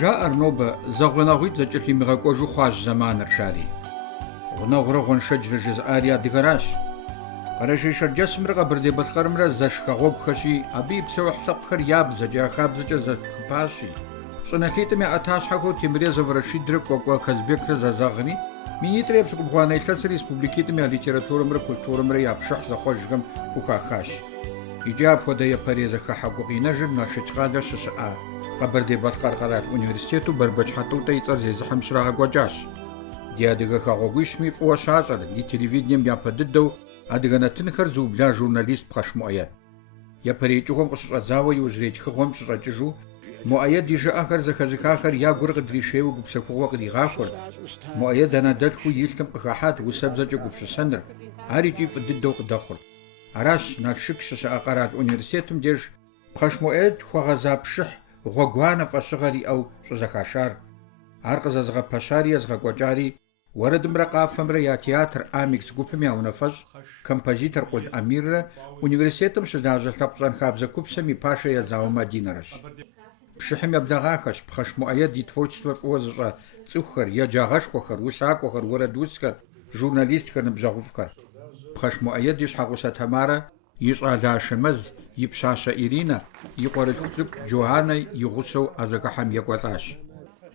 جاء نوبة زغناغيت زجلي مغاكوجو خواج زمان رشاري غناغرا غنشج رجز آريا ديغراش قراشي شرجس مرغا بردي بتخرمرا زشخا غوب خشي أبي بسوح لقخر ياب زجا خاب زجا زخباشي صناكيتمي أتاش حكو تمريز ورشي درك وكوا كزبيك زازاغني ميني تريبس كبخوانا يتلس ريسبوبليكيتمي ليتيراتورمرا كولتورمرا يابشح زخوجغم وكاخاش إجاب خدايا باريزا خحقوقي نجر ناشتغالا ششعا قبردي بتخرقرات أونيفرسيتو بربج حطو تيتر زي زحم شراها قواجاش دي أدغا خاقوغيشمي فواشاشا دي تلفزيونيم يابددو أدغانا تنخر زو بلا جورناليست بخش مؤيد يا بريجوهم قشر زاوي وجريج خغم شجاجو مؤيد دي جاء زخزخاخر يا غرق دريشيو قبسكو قدي غاخر مؤيد أنا ددخو يلكم قخاحات وسبزجو قبش سنر عاريجي فددو قدخر عراش ناكشك ششا أقارات أونيفرسيتم ديج بخش مؤيد خوغزاب شح غوغوانا فشغري أو شزخاشار عرقز أزغا باشاري أزغا قوجاري ورد مرقا فمرا يا تياتر آميكس قوبمي أو نفج كمبازيتر قول أمير أونيفرسيتم شداجة ثبزان خابزا كوبسمي باشا يا زاوما دينرش بشحم يبدغاخش بخش مؤيد دي تفوتشتور فوزجا تسوخر يا جاغش خوخر وساكوخر وردوسكر جورناليستكر نبزاغوفكر بخش مؤيد يش حقوسة تمارا يشعى دا شمز يبشاشا إيرينا يقورتوك جوهانا يغسو أزاقحام يقوتاش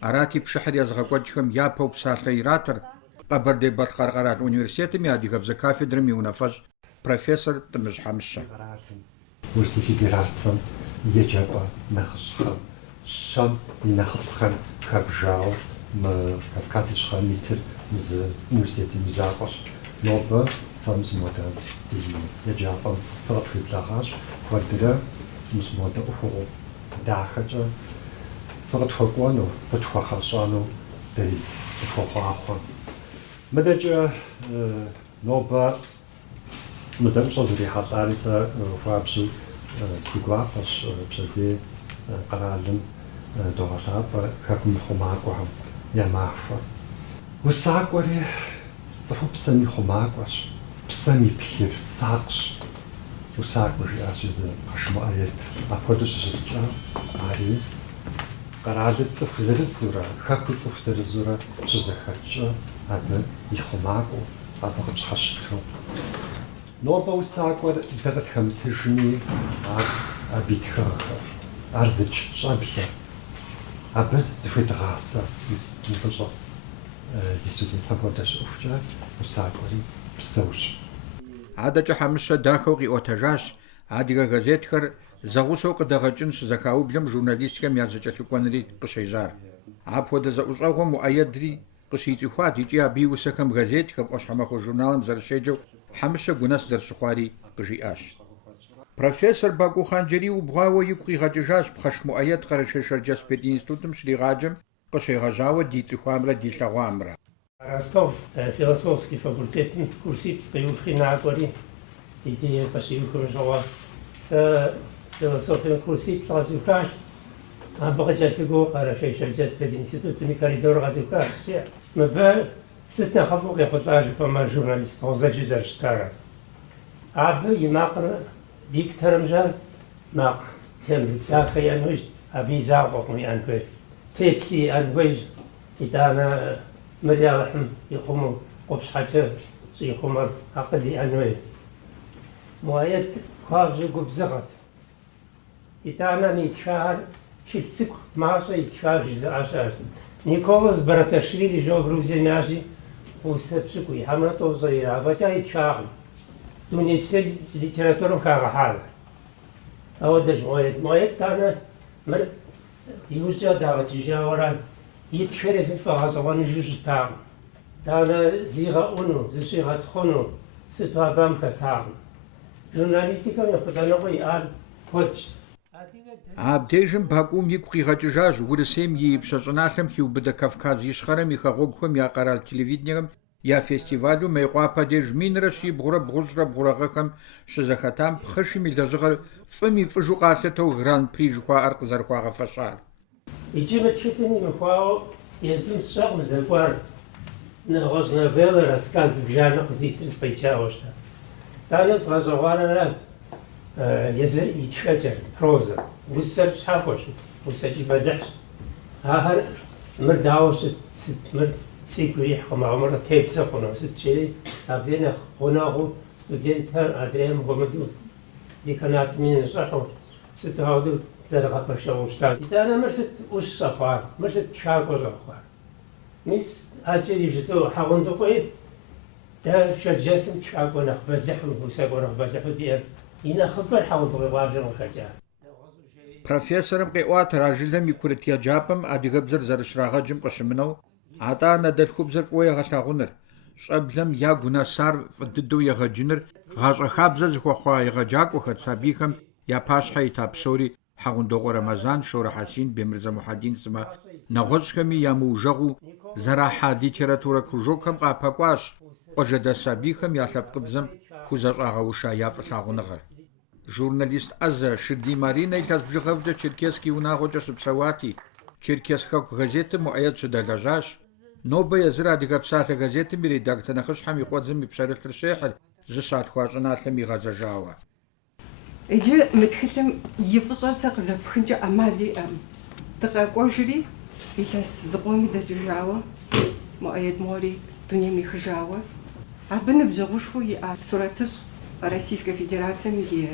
أراتي بشحر يزغاقوتشكم يابو بسالخيراتر قبر دي بطخارقارات أونيفرسيتم يادي قبزا كافيدرم يونفج بروفيسور تمج حمشا ورسي فيدراتسم يجب نخشخم شم ينخفخم كبجاو ما كافكازي شخاميتر مز أونيفرسيتي مزاقش نوبا فمز مودان دي يجب فقط في بلاغاش ودرا مز مودا أخوغو داخجا فقط فوقوانو فتخوخاشانو دي فوقاخوان مدجا نوبا مزمشو زري حطاريسا فابشو سيقواقش بشدي قرالن دوغاشاب كاكم خماقوهم يماحفا وساقوري زفو بسامي خماقوش بسامي بخير ساقش وساقوري أشيز قشمو آيات أفودش جرجا عاري قرالت زفو زرزورا كاكو زفو زرزورا جزخاتشا أبن يخماقو أفقش حشتو نوبا وساقور دغت خمتجني أبيتخاخر أرزج شابخر أبس زفيت غاسة نفجص ديسودين فبودش أفجار وساقوري بسوش عادة حمشة داخوغي أوتجاش عادة غازيتخر زغوسو قدغجنش زخاو بلم جورناليستكم يازجلقوانري قشيجار عبود زغوسوغو مؤيدري قشيتي خوات يجي أبي وسكم غازيتكم أشحمخو جورنالم زرشيجو حمشة قناس زرشخواري قجياش بروفيسور باقو خانجري وبغاوة يقوي غاجاش بخش مؤيد قرشي شرجس بيت إنستوتم شري غاجم قشي غاجاوة ديتي خوامرة ديتلا غامرة Ростов, философский факультет, курсит Юхринаtori, и почти Юхрожова, с философией курсит Разюкаш, а богачасиго, хорошо, сейчас перед институтами коридор Разюкаш, мы бы сытно хавок я пытаюсь помочь журналистам, зачем стара. А бы и макро диктором же, мак тем так я нужд, обязал мы анквет, тепси анквет, и там مريالحم يقوموا قبش حاجة يقوموا عقدي أنوي مؤيد خارج قبزغت يتعنا نيتشار شلتك ماشا يتشار جزء عشاش نيكولاس براتاشвили جو грузия мяжи وسبسكو يحمل توزي عفاجا يتشار دوني تسل ليتراتورم خاغا حال أودش مؤيد تانا يوجد داغت جاوران يتشرز الفغازوان جوج تاعم تاعنا زيغا أونو زيغا تخونو ستوا بامكا تاعم جورناليستيكا يقول قال كوتش عبديجم باقوم يقوي غاجاج ورسيم يبشجناخم خيو بدا كافكاز يشخرم يخاغوغهم يا قرال تلفزيونيرم يا فيستيفالو ما يقوابا ديج مين رشي بغرا بغجرا بغراغاكم شزاخاتام بخشي ميلداجغر فمي فجو قاتلتو غران بريجخوا أرق زرخوا غفشار يجب تشوفني مخواو يزم الشغل زكوار نغوش نافيل راسكاز بجانا قزيت رسطيتشاوشتا تانا صغجوارا يزر يتفجر بروزا وسر شحافوش وسجي بدحش هاهر مرداو ست مرد سيكوري حكم عمر تيبسا قناو ست شيء أبدينا قناو ستودنت أدريم ومدو دي كانت من صحو ست هادو زرقة برشاوشتان إذا أنا مرست وش صفار مرست شاكو صفار ميس أجري جزء حقن دقيق ده شجسم شاكو نخبر لحم وساكو نخبر لحم ديال إنا خبر حقن دقيق واجر مخرجان профессорым къеӏуат ажилэм и курыт еджапӏэм адыгэбзэр зэрыщрагъэджым къыщымынэу атӏэ нэ дэлъхубзэр фӏыуэ егъэлъагъуныр, щӏэблэм ягу нэсар фӏы дыдэу егъэджыныр, гъащӏэ хабзэ зыхуэхъуа егъэджакӏуэхэт сабийхэм я пащхьэ ита псори Хьэгъундогъуэ Рэмэзан, Шорэ Хьэсин, Бемырзэ Мухьэдин сымэ нэгъуэщӏхэми ямыужэгъуу зэрахьа литературэ кружокхэм къапэкӏуащ къуажэдэс сабийхэм я лъэпкъыбзэм хузэщӏагъэуша я фӏылъагъуныгъэр. Журналист Ӏэзэ Шырдий Маринэ илъэс бжыгъэвкӏэ Черкесский унагъуэкӏэ щыпсэуати, Черкес хэку газетым Муӏэед щыдэлэжьащ. Нобэ езыр адыгэ псалъэ газетым и редактор нэхъыщхьэм и кӏуэдзым и пщэрылъыр щехьыр жьы щалъхуа щӏыналъэм игъэзэжауэ. Иджы мы тхылъым и фӏыщӏэр сэ къызэпхынкӏэ ӏэмал иӏэм. Дыкъэкӏуэжри илъэс зыкъоми дэкӏыжауэ, Муӏэед мори дунейм ихыжауэ. Абы ныбжьэгъушхуэу иӏа сурэтыщӏ Российской Федерацием и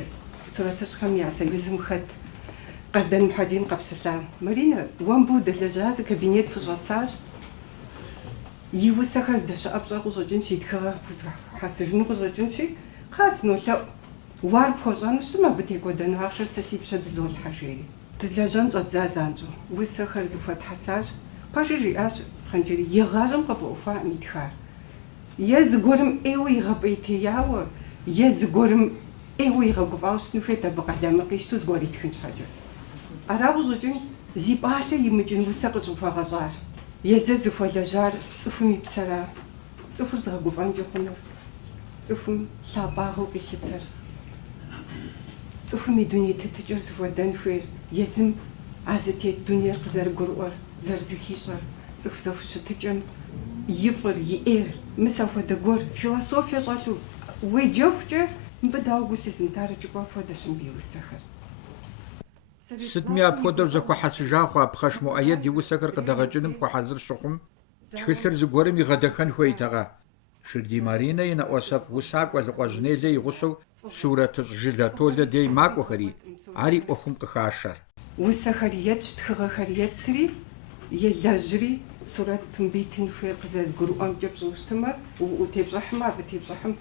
сурэтыщӏхэм я союзым хэт Къардэн Мухьэдин къэпсылъа. Маринэ, уэмбу дэлэжьа зы кабинет фыщӏэсащ. И усэхэр здэщыӏэпщӏэр къыщӏэкӏынщи, и тхыгъэр хьэсыжыну къыщӏэкӏынщи, къэс нолъэӏу. Уар пхуэщӏэну щытым, абы текӏуэдэну ахъшэр сэ си пщэ дызолъхьэ жери. Дызлэжьэн щӏэдза занщӏэу. Усэхэр зыхуэтхьэсащ. Пэжыр жиӏащ Хъанджэрий, игъащӏэм къыфӏэӏуфаӏым и тхар. Е зыгуэрым ӏейуэ игъэпӏейтеяуэ, е зыгуэрым ӏейуэ игъэгуфӏауэ щытыну хуейт абы къэлэмыр къищту зыгуэр итхын щхьэкӏэ. Арауэ щӏэкӏын зи пӏалъэ имыкӏын усэ къыщӏыхуэгъэщӏар. Езыр зыхуэлэжьар цӏыхум и псэра. Цӏыхур зыгъэгуфӏэнкӏэ хъунур. Цӏыхум лъапӏагъэу къилъытэр. Цӏыхум и дуней тетыкӏэр зыхуэдэн хуейр. Езым а зытет дунейр къызэрыгурыӏуэр, зэрызыхищӏэр. Цӏыху зэхущытыкӏэм и фӏыр, и ӏейр, мыс апхуэдэ гуэр философие щӏэлъу уеджэхукӏэ мыбы дауэ гу лъызымытар кӏыпӏэ апхуэдэщ мыбы и усэхэр. Сытми апхуэдэу зэхуэхьэсыжа хъуа пхъэш Муӏэед и усэхэр къыдэгъэкӏыным хуэхьэзыр щыхъум, тхылъыр зыгуэрым игъэдэхэн хуейтэкъэ. Шырдий Маринэ и нэӏуэсэфӏ усакӏуэ Лыкъуэжьнелэ игъусэу сурэтыщӏ жылэ Толэ дей макӏуэхэри, ари ӏуэхум къыхашэр. Усэхэр етщ, тхыгъэхэр еттри, елэжьри, сурэт мыбитын хуейр къызэзгурыӏуэмкӏэ пщӏыну щытымэ, утепщӏыхьмэ, абы тепщӏыхьым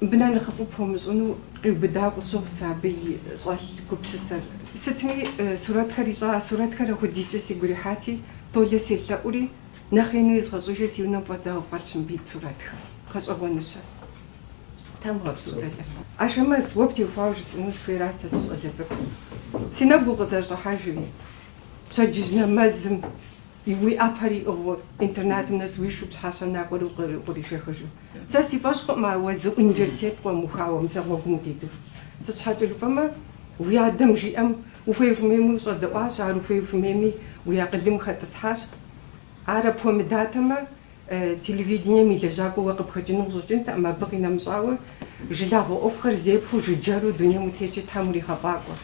бынэ нэхъыфӏу пхуэмыщӏыну къиубыдауэ къыщыгъу сэ абы и щӏэлъ гупсысэр. Сытми сурэтхэр ищӏа, сурэтхэр апхуэдизкӏэ сигу ирихьати, Толэ селъэӏури, нэхъ ину езгъэщӏыжу си унэм фӏэдзауэ фӏэлъ мыбит сурэтхэр. Гъэщӏэгъуэныщэр. Ашэмэс, уэ птеухуауэ жысӏэну схуейра сэ сыщӏэлэ цӏыкӏу. Си нэгу къызэрыщӏыхьэжри, пщэдджыжь нэмэзым уи ӏэпэр иӏыгъыу интернатым нэс уи шу пщхьэщэм накӏуэри укъришэхыжу. Сэ си фӏэщ хъуӏымэ уэ зы университет къуэмыхуауэ мызэ гъуэгум утетыху. Сыт щхьэкӏэ жыпӏэмэ, уи адэм жиӏэм ухуей ухуейми ущӏэдэӏуащ, ар ухуей ухуейми уи акъылым хэтӏысхьащ. Ар апхуэмыдатэмэ, телевидением и лэжьакӏуэ уэ къыпхэкӏыну къыщӏэкӏынтэӏым, абы къинэмыщӏауэ жылагъуэ ӏуэхухэр зепху жыджэру дунейм утечи Тхьэм уригъэфӏакӏуэ.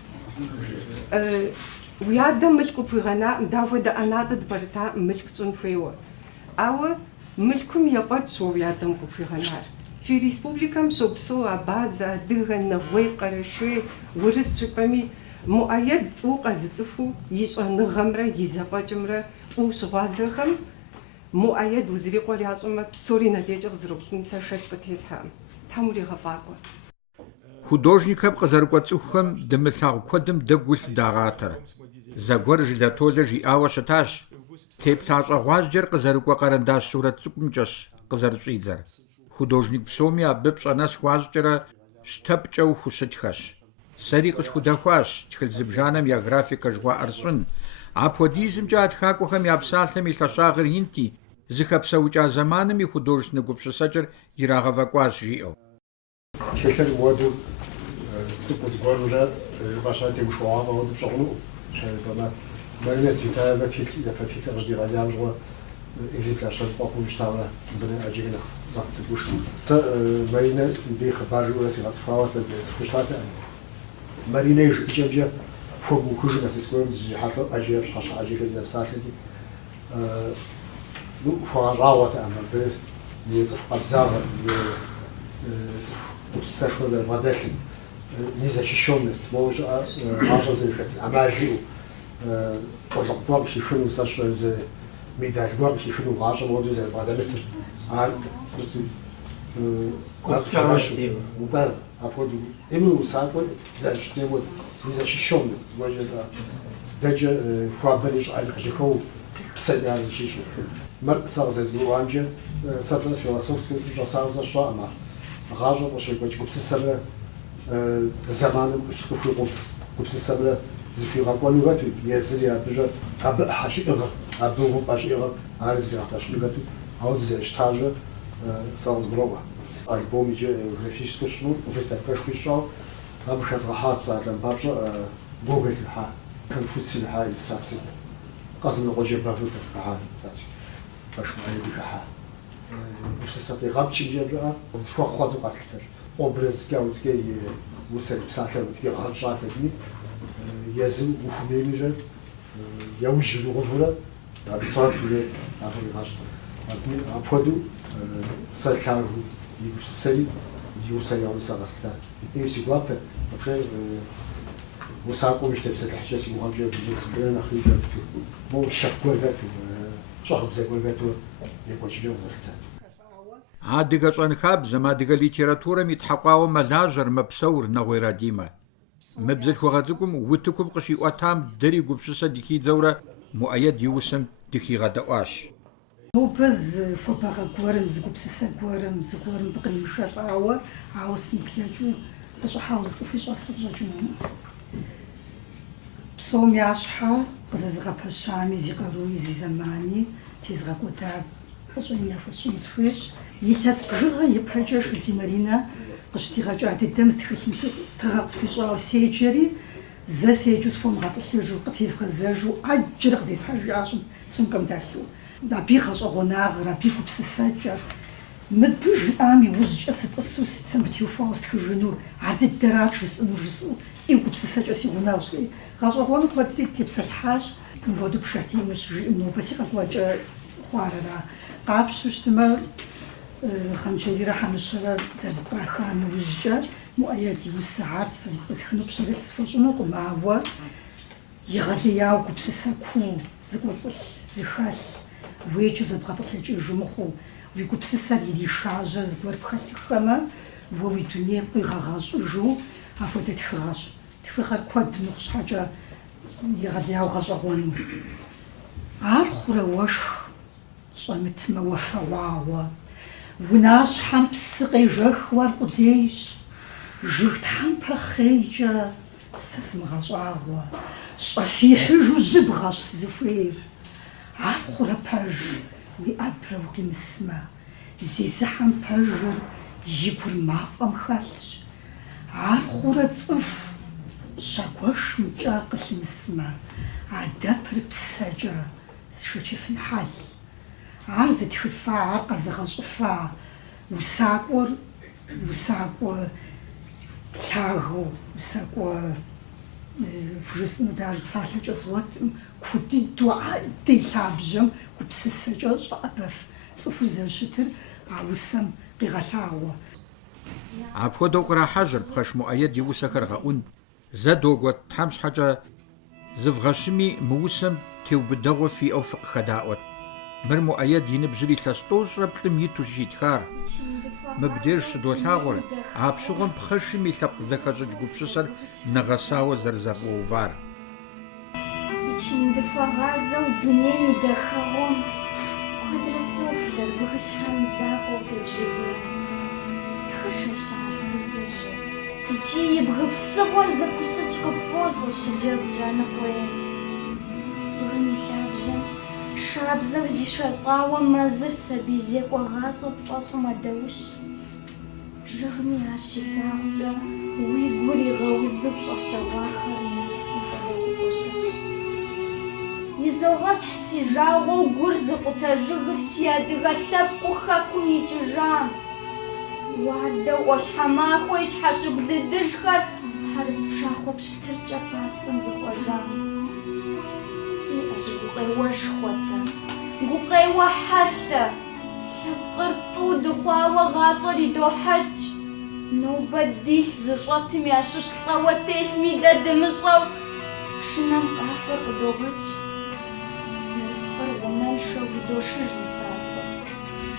Уи адэм мылъку пхуигъэнаӏым, дауэдэ ӏэнатӏэ дбэрытаӏым мылъку пщӏын хуейуэ. Ауэ мылъкум ефӏэкӏщ уэ уи адэм къыпхуигъэнар. Фи республикэм щопсэу абазэ, адыгэ, нэгъуей, къэрэшей, урыс щыпӏэми, Муӏэед фӏыуэ къэзыцӏыхуу и щӏэныгъэмрэ и зэфӏэкӏымрэ фӏыуэ щыгъуазэхэм Муӏэед узырикъуэр ящӏэмэ псори нэлейкӏэ къызэрыплъыным сэ шэч къытесхьэӏым. Тхьэм уригъэфӏакӏуэ. Художникхэм къызэрыкӏуэ цӏыхухэм дымылъагъу куэдым дэгу илъ дагъатэр. Зэгуэр жылэ Толэ жиӏауэ щытащ. Теплъа щӏэгъуажьэр къызэрыкӏуэ къэрэндащ сурэт цӏыкӏумкӏэщ къызэрыщӏидзэр. Художник псоми абы пщӏэнэс хуащӏкӏэрэ щтэпкӏэу хущытхэщ. Сэри къысхудэхуащ тхылъ зыбжанэм я графикэ жыхуаӏэр сщӏын. Апхуэдизымкӏэ а тхакӏуэхэм я псалъэм и лъэщӏагъыр инти, зыхэпсэукӏа зэманым и художественнэ гупщысэкӏэр ирагъэвэкӏуащ жиӏэу. тхылъыр уэду цӏыкӏу зыгуэрурэ фӏэща теушхуагъэ уэду пщӏыгъыну щхьэжыпӏэмэ Маринэ Цветаева тхылъ къыщыдигъэлам щыгъуэ экземпляр щэпӏэхъуу щытауэ бынэ ӏэджэри нэхъ цӏыкӏущ. Сэ Маринэ мыбы хъыбар жиӏэурэ сигъэцӏыхуауэ сэ цӏыху щытатэӏым. Маринэ и жыӏэкӏэмчӏэ وكوجو كاسيسكوم زي حاطو اجي باش خاص اجي كذا بساعتي نو فراجعوا تاعنا به يصف ابزار وبسخو زي الموديل نيزا شيشومس موج راجو زي عمالي وطبعا باش يكونوا ساش زي ميدال دور باش يكونوا راجو مودو زي الموديل عاد بس وطا ابودو ايمو ساكو زي شتيمو نيزا شيشومس موج سدجا خوابريش على جيكو بسنة شيشو مر صار زي زغو انجي صار فيلسوفسكي جاساو za شو امر غاجو باش يكون بسسر زمان يشوفوا بسسر زي راكونو باتو يزري بجا اب حشيغ ابو حشيغ عايز يعطش لغاتو او زي شتاج صار زغرو البوم يجي ريفيش كشنو وفيستا كشكشو ام خاص راحات صارت لمباجو جوجل الحال كان فوسي الحال يستاتسي قاسم الغوجي بافو كتبعها ساتي باش ما يديك حال بسسر غابتشي جابا فوا خواتو قاسلتر obraz gałdzkiej łusek psachelskie ranżatewni jezym uchmieliże ja użył wóle a sortuje a wyrażę a podu salkaru i seli i usają zarasta i się głapę dobrze وساقو مش تبسط الحشاش مغامجة بالنسبة لنا خلينا مو شاكور باتو شاخب زي كور باتو يقول شنو زرتان عادقة شانخاب زمادقة ليتيراتورة ميتحقاوة ملاجر مبسور نغويرا ديما مبزل خوغاتكم ووتكم قشي واتام دري قبشسة ديكي زورة مؤيد يوسم ديكي غداواش وبز فوباغا كورم زقبسسة كورم زقورم بقل مشاف عاوس مكياجو باش حاوز فيش أصبجا جنوم بصوم يعشحا قزازغا باشامي زيقاروي زي زماني تيزغا كوتاب باش ينافس شمس فيش يتاس بجغا يبهجاش الزمارينا قشتي غاجا تدمز تخلي تغاقس فيشا سيجري زا سيجوز فوم غاطيجو قتيزغا زاجو أجرق زي سحاجي عاشم سمكم داخلو رابي خاش غناغ رابي كوبسساجا مدبوج آمي وزج أسد أسوس تسمبتيو فاوست خجنو عرض الدراج جسو إيو كوبسساجا سي غناغ شلي غاش غوانو كبادري تيبس الحاج نفودو بشاتي مش إنو بسي غاكواجا خواررا قابش وشتما خنجري راح نشرب زرزق راخان وزجاج مؤيدي والسعار سازيق بسخنو بشريط سفوشنو قمعوا يغلياو كوبسساكو زقوصل زخال ويجو زبغاطل جمخو ويقول بسسر يدي شاجة زبور بخالي خما وويتوني قيغاغاج جو عفوا تتفغاج تفغر كواد نقش حاجة يغلياو غاجغوانو عارخورا وشخ شامت موفا واوا وناش حم بسقي جخ وارقديش جغت حم بخيجة ساسم غاجاوا شافي حجو جبغاش زفير عارخورا باج ويأبرا وكيم السما زي زحم باجر يكون مافم خالش عارخورا تصف شاكوش متاقل مسما عدابر بساجا شوشف نحال عارزة خفا عرقة زغشفا وساكور لاغو وساكور فجسنا داج بصاحة جزوات كودي عدي لابجم كوبسساجا شابف صفو زاشتر عاوسم قيغالاغو عبخو دوغرا حجر بخش مؤيد يوسكر غاون زادوغو تحمش حاجة زفغشمي موسم تيو بدغو في أوفق خداوت مر مؤيد ينبجلي تلستوش ربلم يتو جيتخار مبديرش دوثاغور عبشوغم بخشمي ثبق زكاجج قبشسر نغساو زرزغو وفار إيشين دفاغازا والدنيا مدخاهم قدر سوكلر بغش حمزاقو تجيبو تخشش عفزج إيشي يبغى بصغر زكوشج قبفوزو شجاب جانا قوي بغني ثابجا شابزا وزي شازغاوا مازر سبيزيك وغاسو بفاسو مدوش رغمي عرشي ثاغجا ويقولي غوزو بشاشا واخر نفسي يزوغاش حسي جاغو غرز قتاجغ سيادغا ثبقو خاكوني جرام وعدا واش حماخو ايش حاشب لدجخات щхьэр пшахъуэ пщтыркӏэ пасэм зыхъуэжам. Сиӏэщ гукъеуэшхуэ сэ, гукъеуэ хьэлъэ, лъэпкъыр тӏу дыхъуауэ гъащӏэр идохьэкӏ. Нобэ дилъ зыщӏэтым ящыщ лӏэуэ телъми дэ дымыщӏэу пшынэм къафэр къыдогъэкӏ. Ерыскъыр унэншэу идошыж нысащӏэ.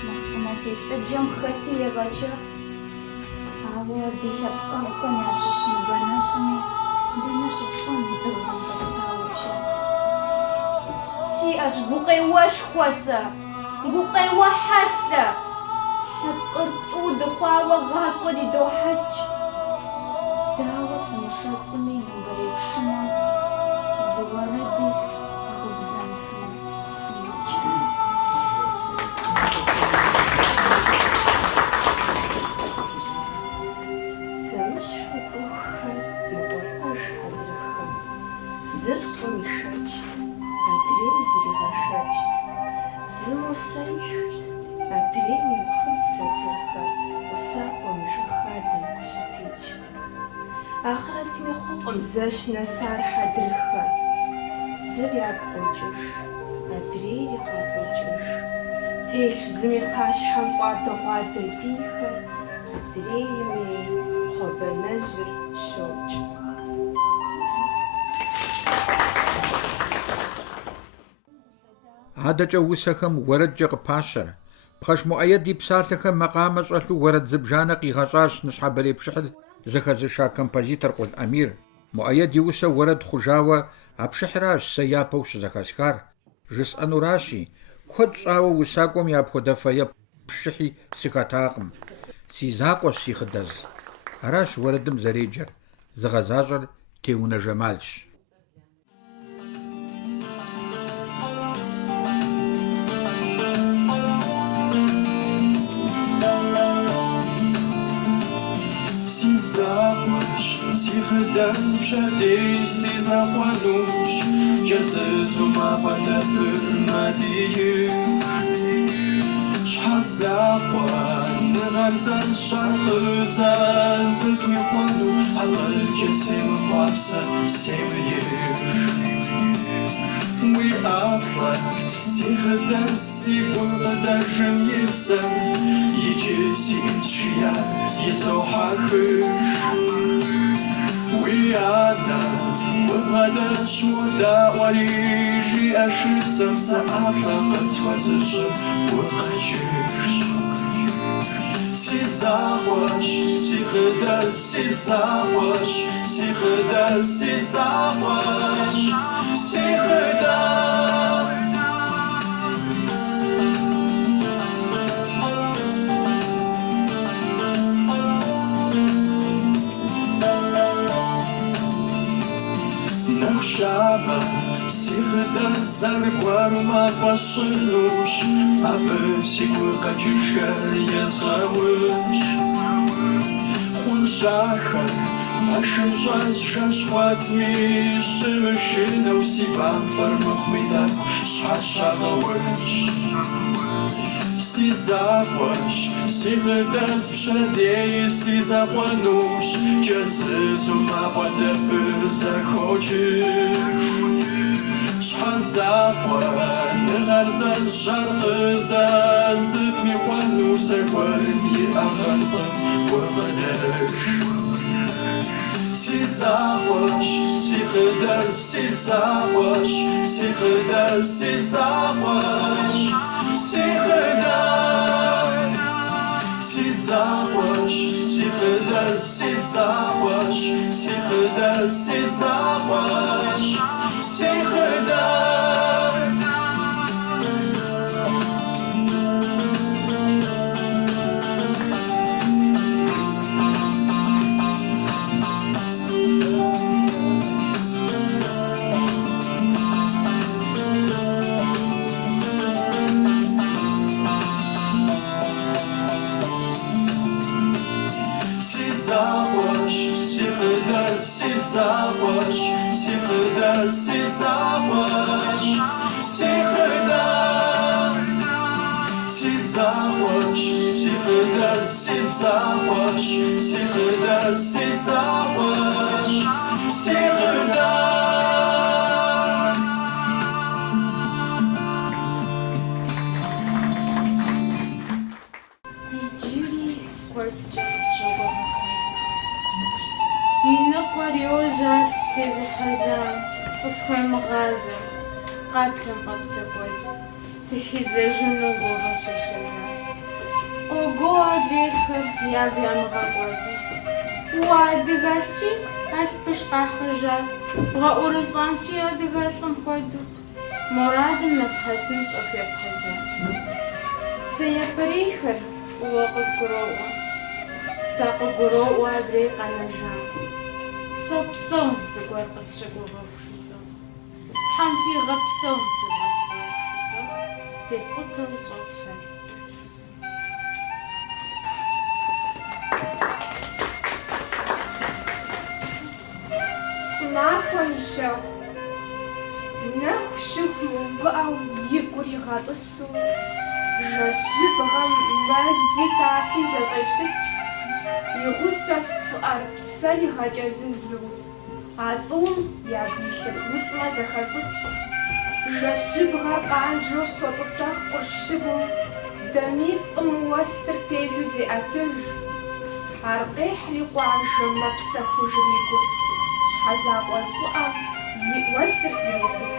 Махъсымэ телъыджэм хэти егъэджэф. Ауэ ди лъэпкъэгъухэм ящыщ ныбэнэщӏми дэнэ щыпщӏэн дыгъэм къэтауэчэ. Сиӏэщ гукъеуэшхуэ сэ, гукъеуэ хьэлъэ, лъэпкъыр тӏу дыхъуауэ гъащӏэр идохьэкӏ. Дауэ сымыщэщӏми нобэрей пшынэм зы уэрэди гъыбзэнфым схуимыкӏ. Сэмыщхьэ цӏыхухэр егъуэлӏэж хьэдрыхым. Зыр щӏым ишэчт, адрейм зригъэшэчт. Зым усэр ихт, адрейм иухъын сатырхэр, усакӏуэм и жыгхадэм щыпичт. Ахърэтми хъукъым зэщ нэсар хьэдрыхэр. Зыр ягъуэкӏыж, адрейри къэфӏэкӏыж. Телъ зыми пхъащхьэм фӏадэ-гъуадэ дийхэр, адрейми хъуэбэнэжьыр щокӏ. Адэкӏэ усэхэм уэрэдкӏэ къыпащэрэ. Пхъэш Муӏэед и псалъэхэм макъамэ щӏэлъу уэрэд зыбжанэ къигъэщӏащ Ныщхьэбэрей пщыхьыр зыхэзыша композитор Къул Амир. Муӏэед и усэ уэрэд хъужауэ а пщыхьращ сэ япэу щызэхэсхар. Жысӏэнуращи, куэд щӏауэ усакӏуэм я апхуэдэ фэе пщыхьи сыхэтакъым. Си закъуэщ си хъыдэз. Аращ уэрэдым зэреджэр. Зыгъэзащӏэр Теунэ Жэмалщ. Si zakłaś, si chydaz przedej, si zakłanusz, Jezu ma wadepy madije. Szha zakłaś, nagazaz szarkazaz, Zykmi chłanu, ale jesim wapsa semjesz. We are flat, si chydaz, si bulqadażem jebsem, Idzie si intrija, jezo hakysz. We are that, wabadash wada waliji, Ashitsam sa'atlaqat swazishim, waqachish. Si zakłaś, si chydaz, si zakłaś, si chydaz, si zakłaś, si chydaz. Navşava, si chydaz, zargwaru ma paszynusz, aby si kurkaczyszka jezgałeś. Chunszachar, naszym szans szaszłatmi, szymyszyną si wampar mochmidam, szaszagałeś. Si zapłaś, si chydaz przedzieje, si zapłanusz, Jezu ma wadepy zachodzisz. Szha zapłat, nagazaz szarkazaz, Zykmi chłanu, zakładnie achalpam, wabadasz. Si zapłaś, si chydaz, si zapłaś, si chydaz, si zapłaś, si chydaz. Si zapłaś, si chydaz, si zapłaś, si chydaz, si zapłaś, si chydaz. Si zapłaś, si chydaz, si zapłaś, si chydaz, si zapłaś, si chydaz. Si zapłaś, si chydaz, si zapłaś, si chydaz, si zapłaś, Куариожа псезыхьэжьа къысхуемыгъазэ, къаплъэм къэпсэкӏуэд, сыхидзэжыну гугъэщэщэжа. Ого адрейхэр ягу ямыгъэкӏуэду, уадыгэлъщи алъпыш къахыжа, бгъэӏурыщӏэнщи адыгэлӏым хуэдэу, мурадым нэпхъэсын щӏэхуепхъэжа. Сыепэрейхэр фӏыуэ къызгуроӏуэ, сакъыгуроӏуэ адрей къэнэжам. Сопсэу зыгуэр къысщыгугъыху жысӏэу, Тхьэм фигъэпсэу зыгъэпсэу жысӏэу, тесӏутэу щӏопщэ. Щӏымахуэм и щэху, нэху щыху мыувыӏэу и гур игъэтӏысу, жэщыбгъэм мэзи тафи зэщӏещыкӏ, и гъусэ щӏыӏэр псэр игъэкӏэзызу, а тӏум я билъырӏулӏмэ зэхэщӏыкӏ, жэщыбгъэ къанжэу щотӏысэх къуршыбым, дамитӏым уэсыр тезу зеӏэтыж, аркъехьри къуажэм мэпсэхужыр и гур, щхьэзакъуэ щӏыӏэм и уэсыр иретыж.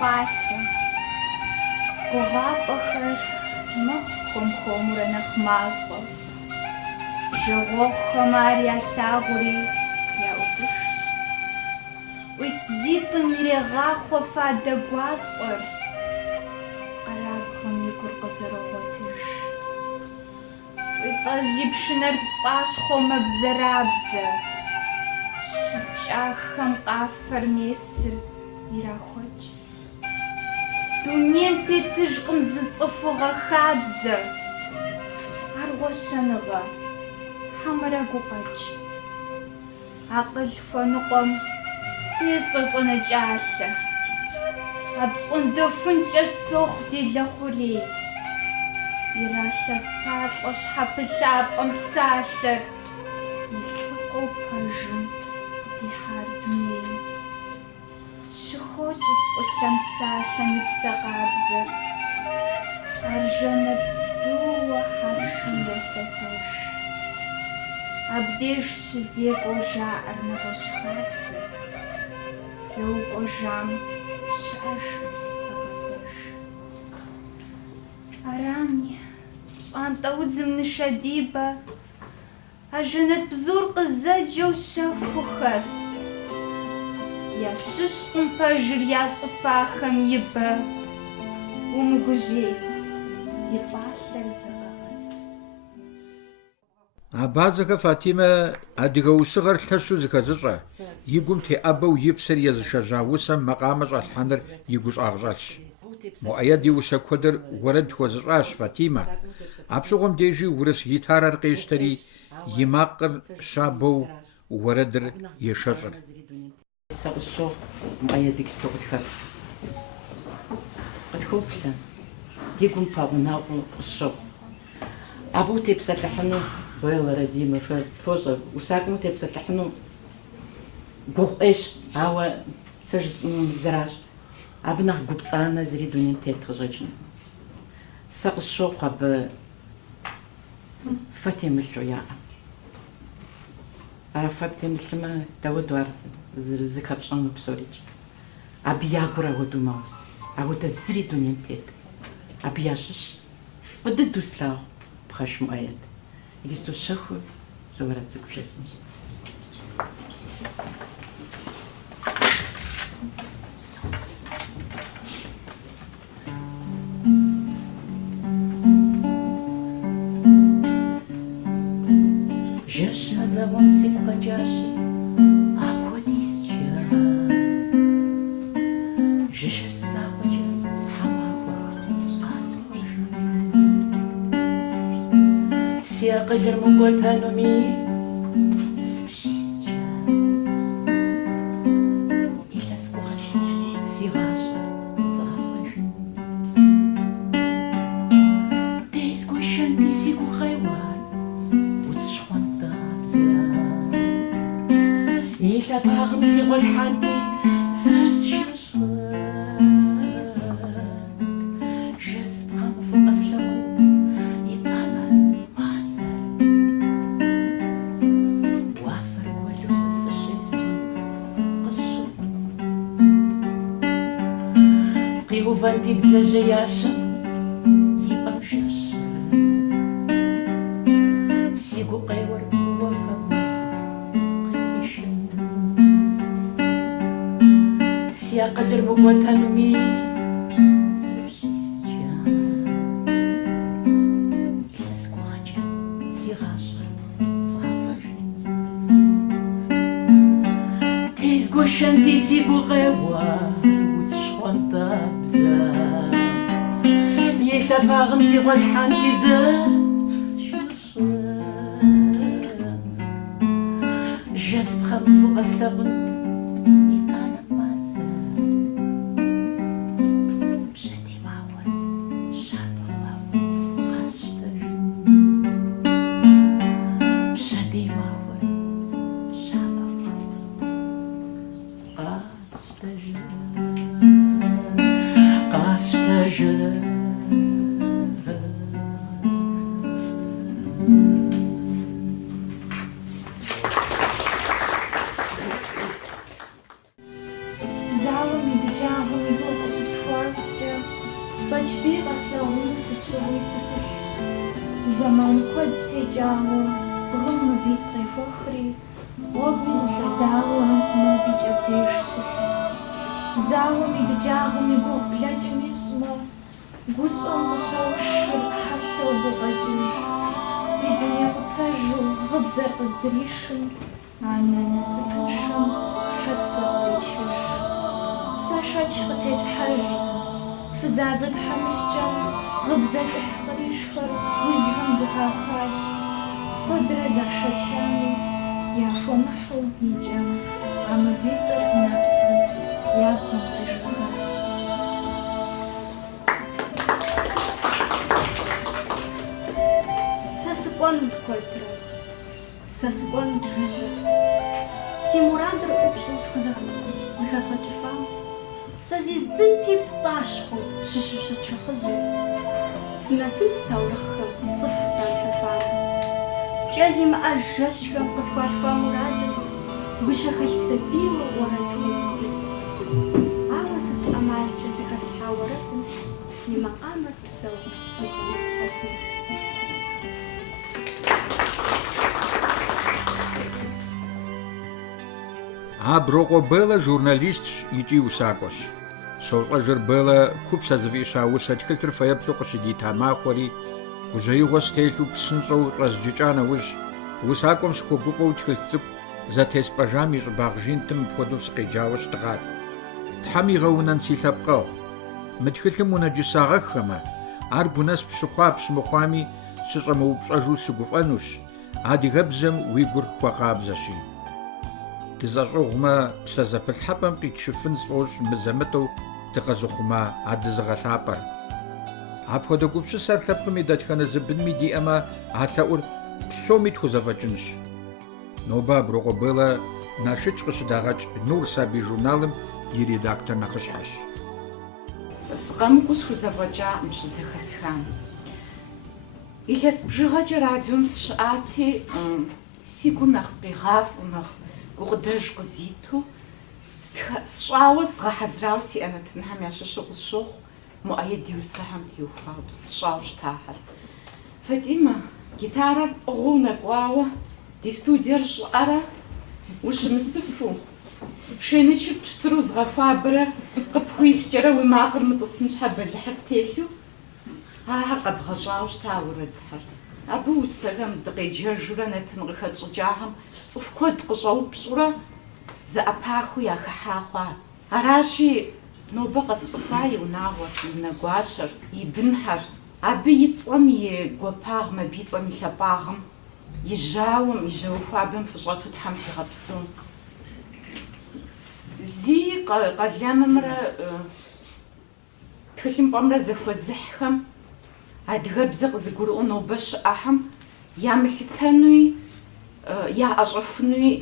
Палъэ, гугъапӏэхэр мэхъухэм хуэмурэ нэхъ мащӏэ, жагъуэгъухэм ар ялъагъури яӏубыж. Ӏуит бзитӏым ирегъахъуэ фадэ гуащӏэр, къэрабгъэм и гур къызэрогъуэтыж. ӀуитӀэжь и пшынэр пцӀащхъуэу мэбзэрабзэ, щыкӀахэм къафэр месыр ирахуэкӀ. Дунейм тетыжкъым зы цӀыхугъэ хабзэ, ар гъуэщэныгъэ, хьэмэрэ гукъэкӀ. Акъыл хуэныкъуэм сещӀэ щӀэнэкӀалъэ, апщӀондэхункӀэ сохъу делэ хъурей. ИралъэфалӀэ щхьэпылъапӀэм псалъэр, илъыкъуэу пэжым къыдихьар дунейм. ЩыхокӀыр щӀылъэм псалъэм и псэ къабзэр, аржэнэ бзууэ хьэршым елъэтэж. Абдеж щызекӀуэу жаӀэр нэгъуэщӏ хабзэ, зэукӀуэжам щыӀэж къэгъэзэж. Арами, пщӀантӀэ удзым нышэдибэ, ажэнэт бзур къызэджэу щэхуу хэст. Ящыщкъым пэжыр я щӀыфахэм и бэ, умыгужьей, и пӀалъэр зыгъэгъэс. А базэхэр Фатимэ адыгэ усыгъэр лъэщу зыхэзыщӀэ, и гум теӀэбэу и псэр езышэжьа усэм макъамэ щӀэлъхьэныр и гущӀэгъу щӀэлъщ. Муӏэед и усэ куэдыр уэрэд хуэзыщӀащ Фатимэ. А пщыгъуэм дежи урыс гитарэр къещтэри, и макъыр щабэу уэрэдыр ешэщӀыр. Сэ къысщохъу муӏэед тексту къытхоплъэ, ди гум пэгъунэгъуу къысщохъу. Абы утепсэлъыхьыну Беллэрэ Димэ фощӏэ, усакӏуэм утепсэлъыхьыну гугъу ӏейщ, ауэ сэ жысӏэну зыращ. Абы нэхъ гупцӏанэ зыри дунейм тет къыщӏэкӏыну. Сэ къысщохъу абы фэ темылъу яӏэ. А фэ темылъымэ дэуэду ар зыхэпщӏэну псорикӏ. Абы я гур ауэду мэус, ауэдэ зыри дунейм тет. Абы ящыщ фӏы дыдэу слъагъу пхъэш муӏэед. Иджысту щэхуу зыуэрэд цӏыкӏу жесӏэнщ. Жэщазэгъуэм сигу къэкӏащи, апхуэдизкӏэ жэщэсакъэкӏэ тхьэмахуэр щӏасхуэжэ. Си акъылыр мыкӏуэтэнуми сыпщискӏэ, илъэс гугъэкӏэ си гъащӏэр зыгъэфӏэжын. Дезгуэшэнти си гугъу къеуэн удз щхъуантӏабзэ. И лъэпагъым си гъуэлъхьэнти зэсщэщӏэн. Жэс бгъэмыфу къэслъэгъунт итӏанэ мазэр. фанти бзэжьеящэм и пӏэм жэщ. Си гукъеуэр уэфэм къихишэн. Си акъылыр мыкӏуэтэнуми сыпщӏисчӏэ. Илъэс гугъэкӏэ си гъащӏэр згъэвэж. Тезгуэшэнти си гукъеуэ удз шхъуантӏабзэ. И лъэпагъым си гъуэлъхьэнти жэс пхъэм фыкъэслъэгъунт итӏанэ мазэ. Пщэдей мауэр щабэу къасщтэжын. Пщэдей мауэр щабэу къасщтэжын. Къасщтэжын. Залом и дыджагъым и гур къыщысхуащӏкӏэ, бэчбий къэслъэгъуну сытщыгъуи сыпылъщ. Зэман куэд текӏауэ, гъым мывитӏ къехуэхри, гъуэгум къылъэдауэ мывикӏэ деж щыхьщ. Залом и дыджагъым и гугъу блэкӏым ищӏмэ, гущӏэм къыщоушхыр хьэлъэу гукъэкӏыж. И дуней къутэжу гъыбзэр къыздришым, анэ насыпыншэм щхьэцыр къечыж. Сэ шэч къытесхьэж, фызабэ тхьэмыщкӏэм гъыбзэ кӏыхь къришхэр ужьхэм зыхахащ. Куэдрэ зашэчами яхуэмыхьу икӏэ, а мывитӏыр нэпсу япэм къежыхащ. Сэ сыкӏуэнут куэдрэ, сэ сыкӏуэнут жыжьэ. Си мурадыр ӏупщӏу зыхэфӏэкӏыфам, сэ зиздынти пцӏащхъуэу щыщу щытшыхъыжьыр. Сынэсыт таурыхъхэм цӏыху зданхэфам. КӀэ зимыӏэж жэщхэм къысхуалъхуа мурадыр, гущэхэлъ сабийуэ уэрэд хуезусыр. Ауэ сыт ӏэмалкӏэ зыхэслъхьа уэрэдым и макъамэр псэу къысхьэсыр. Аброкъуэ Беллэ журналистщ икӏи усакӏуэщ. Солӏэжыр Беллэ купсэ зыфӏища усэ тхылъыр фэеплъу къыщыдита махуэри, гужьеигъуэ стелъу псынщӏэу щӏэзджыкӏа нэужь, усакӏуэм сыхуэгуфӏэу тхылъ цӏыкӏу зэтеспӏэжам и щӏыбагъ жинтым мыпхуэдэу сыкъеджауэ щытыгъат. Тхьэм игъэунэн си лъэпкъэгъу. Мы тхылъым унэджысагъэххэмэ, ар гунэс пщыхъуа пщымыхъуами сыщӏэмыупщӏэжу сыгуфӏэнущ, адыгэбзэм уи гур хуэкъабзэщи. Дызэщӏыгъумэ, псэ зэпылъхьэпӏэм къитшыфын сфӏощӏ мызэмытӏэу дыкъэзыхъума адызыгъэлъапӏэр. Апхуэдэ гупщысэр лъэпкъым и дэтхэнэ зыбынми диӏэмэ, а лъэӏур псоми тхузэфӏэкӏынщ. Нобэ Аброкъуэ Беллэ Налшыч къыщыдагъэкӏ «Нур» сабий журналым и редактор нэхъыщхьэщ. Скъэмыкӏуэ схузэфӏэкӏакъым щызэхэсхам. Илъэс бжыгъэкӏэ радиом сщыӏати, си гум нэхъ къигъафӏэу, нэхъ гукъыдэж къызиту, сщӏауэ згъэхьэзырауэ си ӏэнэтынхьэм ящыщу къысщохъу, муӏэе ди усэхьэм теухуауэ, сщӏауэ щытахьэр. Фатимэ, гитарэр пӏыгъыу нэкӏуауэ, ди студиер щӏыӏэрэ, ущымысыфу, шэнычыр пщтыру згъэхуабэрэ, къыпхуискӏэрэ уи макъыр мытӏысын щхьэ бэлыхьыр телъу, ахьэр къэбгъэщӏауэ щыта уэрэдхьэр. Абы усэхэм дыкъеджэжурэ нэтын къыхэтщӏыкӏахэм цӏыху куэд къыщӏэупщӏурэ зэӏэпахыу яхыхьа хъуа. Аращи, нобэ къэсцӏыхуа и унагъуэр, и унэгуащэр, и бынхьэр, абы и цӏэм и гуапагъ, мабий цӏэм и лъэпӏагъым, и жьауэм, и жьэухуабэм фыщӏэту Тхьэм фигъэпсэу. Зи къэлэмымрэ тхылъымпӏэмрэ зэхуэзыхьхэм адыгэбзэ къызыгурыӏуэу нобэ щыӏэхьэм ямылъытэнуи, яӏэщӏэхунуи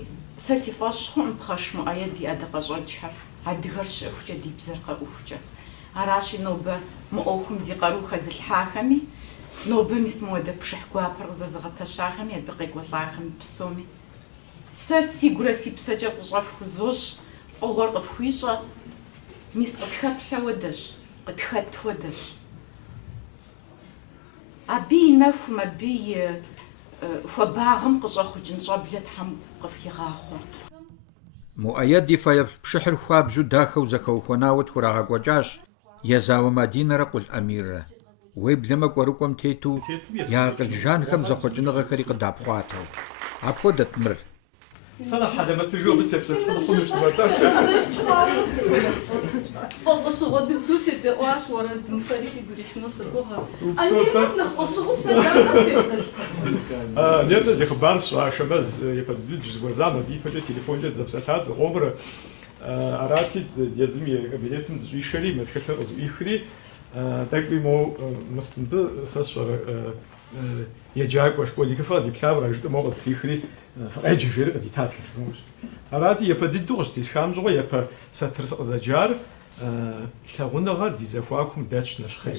сэ си фӏэщ хъуӏым пхъэш мыӏэе ди ӏэдакъэщӏэкӏхэр, адыгэр щыӏэхукӏэ, ди бзэр къэӏухукӏэ. Аращи нобэ мы ӏуэхум зи къару хэзылъхьахэми, нобэ мис мыуэдэ пшыхь гуапэр къызэзыгъэпэщахэми, абы къекӏуэлӏахэми псоми. Сэ сигурэ си псэкӏэ фӏыщӏэф хузощ, фӏыгъуэр къыфхуищӏэ, мис къытхэплъэ уэдэщ. къытхэт хуэдэщ. Абы и нэхум, абы и хуабагъым къыщӀэхъукӀын щӀэблэ Тхьэм къыфхигъахъуэ. Муӏэед и фэеплъ пщыхьыр хуабжьу дахэу зэхэухуэнауэ тхурагъэкӏуэкӏащ Езауэ Мадинэрэ Къул Амиррэ. Уеблэмэ кӏуэрыкӏуэм тету я акъыл жанхэм зэхъуэкӏыныгъэхэри къыдапхъуатэу. Апхуэдэт мыр. Sana hademetiyor biz hepsi konuştular da. Фолгошого дутусе де оаш воран дунфари фигуришно сагоха. Нет, я хабар, что Ашамаз я подвижу с глазами, и по телефону записать за обра. Арати язми билетом решили, мы хотели разуехали. Так бы мы мстынды сасшар я джак ваш коллега фади клавра, что мы разуехали. فأجي جرق دي تاتك أرادي يبدي دوغش دي سخام جوا يبا سترس أزجار ثغونا غار دي زفواكم داتش نشخي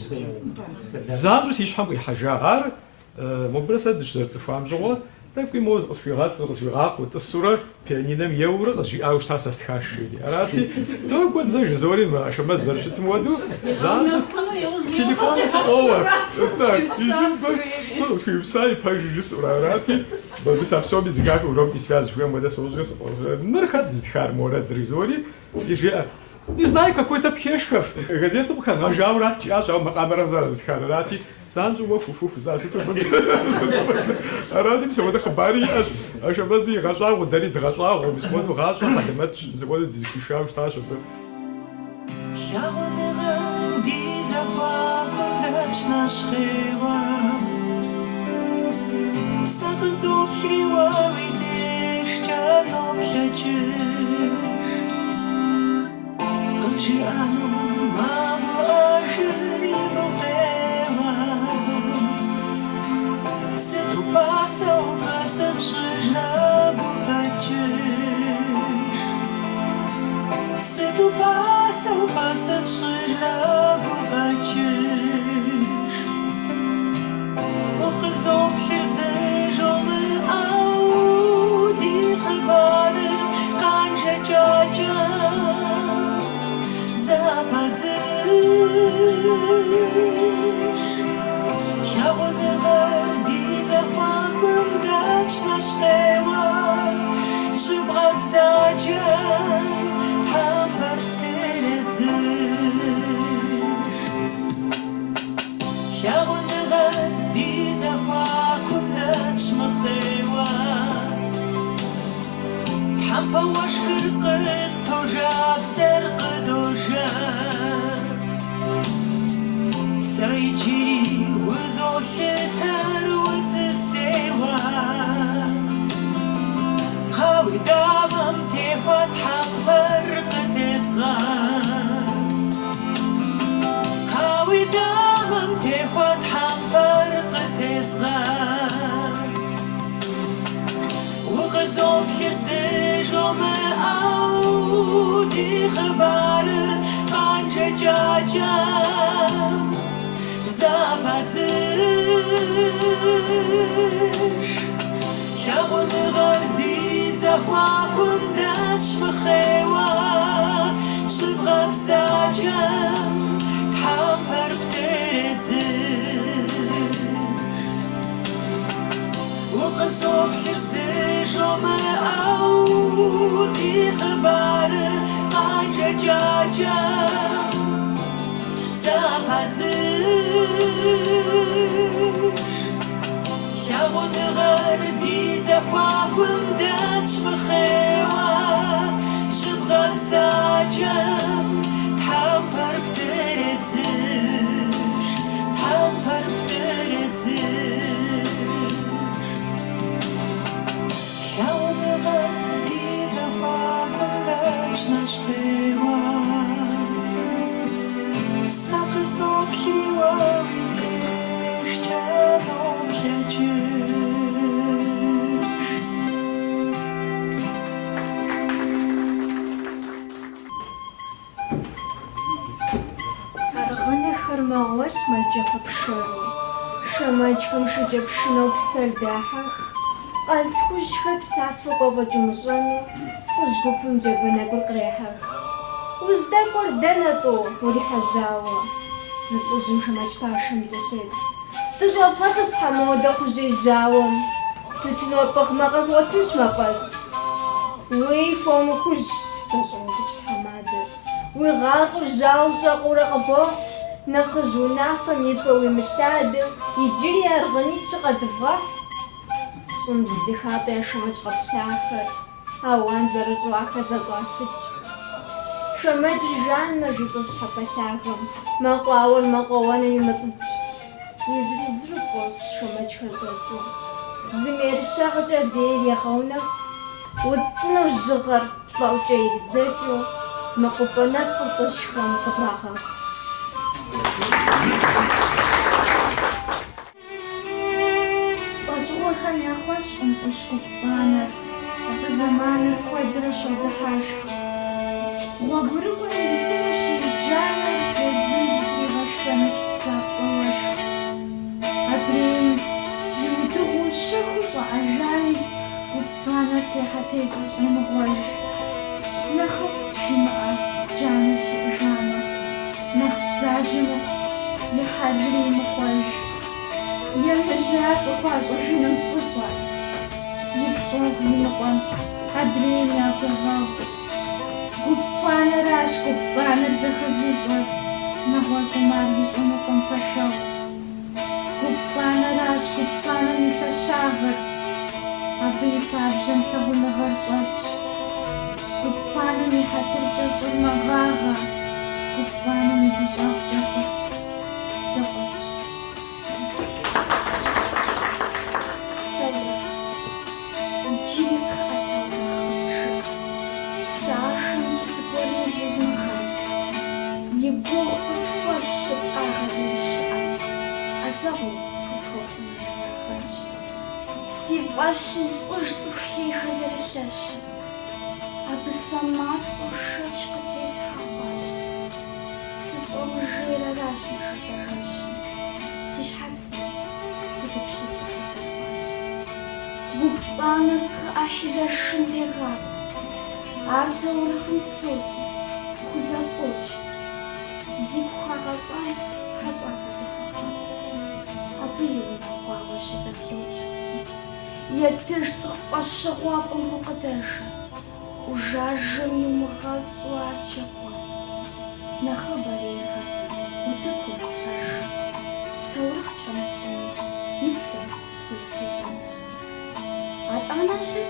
زادرس يشحب يحجار مبرسة دشدر تفهم جوا تاكوي موز أسفيغات أسفيغاق وتصورة بيانينم يورق أسجي أوش تاس استخاشي أرادي تو قد زوج زوري ما شمال زرشت مودو زاد تليفون صور صوت في بساي باجي أرادي بس أبصر بزجاج أوروبي связь شوية مدة سوزجس مرخد زدخار مورد ريزوري يجي не знаю какой-то пхешков газету хазгажав рад чашав макамера заздхар рати санжу во фуфу заситу аради все вот хабари аж бази гажав дари гажав бисмот гажав мадамат завод дискушав шташ شغل دي زبا كندش نشخوا سغزوب شريواوي ديش جانوب شجر قصشي أنو ما بأجري بقيمة ستو باسا وفاسا بشجنا بقجش ستو باسا وفاسا بشجنا بقجش وقزوب شرزي جومي أودي خبالي قانجا جاجا Zapadzysz Chciałbym wardi zakłakum dać na szkoła Żebra bzadzie tam parteredzysz Chciałbym wardi zakłakum dać mcheła Tam pałasz kyrkyn to żab zerk سيجي وزوشتر وسسيوا قاوي دامم تيوات حقبر قتزغا قاوي دامم تيوات حقبر قتزغا وغزوب شرزي جوما أودي خبار قانجا جاجا Zapadzysz Chciałbym wardi zakłakum dać mcheła Żebra bzadzie tam parteredzysz وقصوب شرزي جوما أودي خبار قانجا جاجا Zapadzysz Chciałbym wardi zakłakum dać mcheła Żebra bzadzie tam parteredzysz tam parteredzysz Chciałbym wardi zakłakum dać na szkoła Sakızop hiwavi beşçano pjeçiş Аргъынэхэр мэгъолъ мэджэгъэ пшэру, шэмэджхэм шэджэпшынэу псэр дахэх, къэзхужьхэр псафэу къыгъэкӏымыщӏэну лӏыжь гупым джабэнэгур кърехьэх. уздэкӏуэр дэнэ тӏу урихьэжьауэ? Зыпӏыжьым шэмэч пашэм кӏэлъедз. Дыщӏэфӏэтӏысхьэ мыуэдэ хужьеижьауэм. Тутынопӏыгъмэ къэзгъуэтынщ мафӏэдз. Уи фомыхужь, зэщӏэудыкӏ тхьэмадэр. Уи гъащӏэр жьауэ щӏэкъыурэ къыбохь. Нэхъыжь унафэм и пэ уимылъадэу, иджыри аргъынитӏ къэдывгъэхь. Щӏым зыдыхатӏэ я шэмэч къэплъахэр, ауан зэрыщӏуахэр зэщӏалъыкӏ. Шэмэчыр жанмэ жыпӏэ щхьэпэлъагэм, мэкъуауэр мэкъуауэным имыфӏыкӏ. Езыр-езыру фӏощӏ шэмэчхэр щӏэкӏыу. Зым ерыщагъкӏэ абдейр егъэунэху, удз цӏынэу жьыгъэр лӏэӏукӏэ иридзэкӏыу, мэкъупӏэ нэпкъым фӏыщхэм къыбрагъэху. Фӏэщӏыгъуэхэм яхуэщӏым ӏущ-ӏупцӏанэр, абы зэманыр куэдрэ щодыхьэшх. Гъуэгурыкӏуэм итыну щииджанэр езым зытригъэшхэнущ пцапцӏэ уэшх. Адрейм жьиудыгъуу щэхуу щӏэӏэжами, упцӏанэр техьэ-текӏыу щӏемыгъуэж. Нэхъыфӏ жимыӏэ джанэр сиӏыжамэ, нэхъ бзаджэ мыхъу, и хьэлыр имыхъуэж. Емыжьар къыхуащӏыжыным фӏыщӏэ, и пщӏогъу и ныкъуэм адрейм яхуегъэгъу. Гупцӏанэращ гупцӏанэр зэхэзыщӏэр, нэгъуэщӏымар ищӏэнукъым пэшэгъу. Гупцӏанэращ гупцӏанэм и лъэщагъыр, абы и лъабжьэм лъагъуныгъэр щӏэкӏ. Гупцӏанэм и хьэтыркӏэ щӏыр мэгъагъэ, гупцӏанэм и гущӏэгъукӏэ щӏыр зэфӏэкӏ. Иджыри кхъыӏэ къысшыӏ, псахэмкӏэ зыгуэрым зызмыхьэнщ. И гугъу къысхуэщ щыпӏагъэ зэрыщыӏэм, ӏэзэгъуу сызхуэхъумэ яхъэнщ. Си фӏэщым лӏыж цӏыху хейхэ зэрылъэщым, абы сэ мащӏэу шэч къытесхьэхъуащ. Сыщӏэмыжейр аращ мы шэдэгъэщым, си щхьэцым сыгупсысыр къыдэхъуащ. Гупцӏанэр кхъыӏэхьи шым тегъакъу, ар таурыхъым сощӏэ, хузэфӏокӏ. Зигу хуагъэщӏам хэщӏат къыдыхъуэхъуам, абы и унэгъуауэ щызэплъокӏ. Етыж цӏыху фӏэщыгъуэ фӏым гукъыдэжэ, ужажэм иумыгъэщӏу ар чэкӏуэ. Нэхъыбэр егъэ, утыкум пэжэ, таурыхъ кӏэмыфӏэну нысэм хихуеӏэнщ. Атӏанэщи,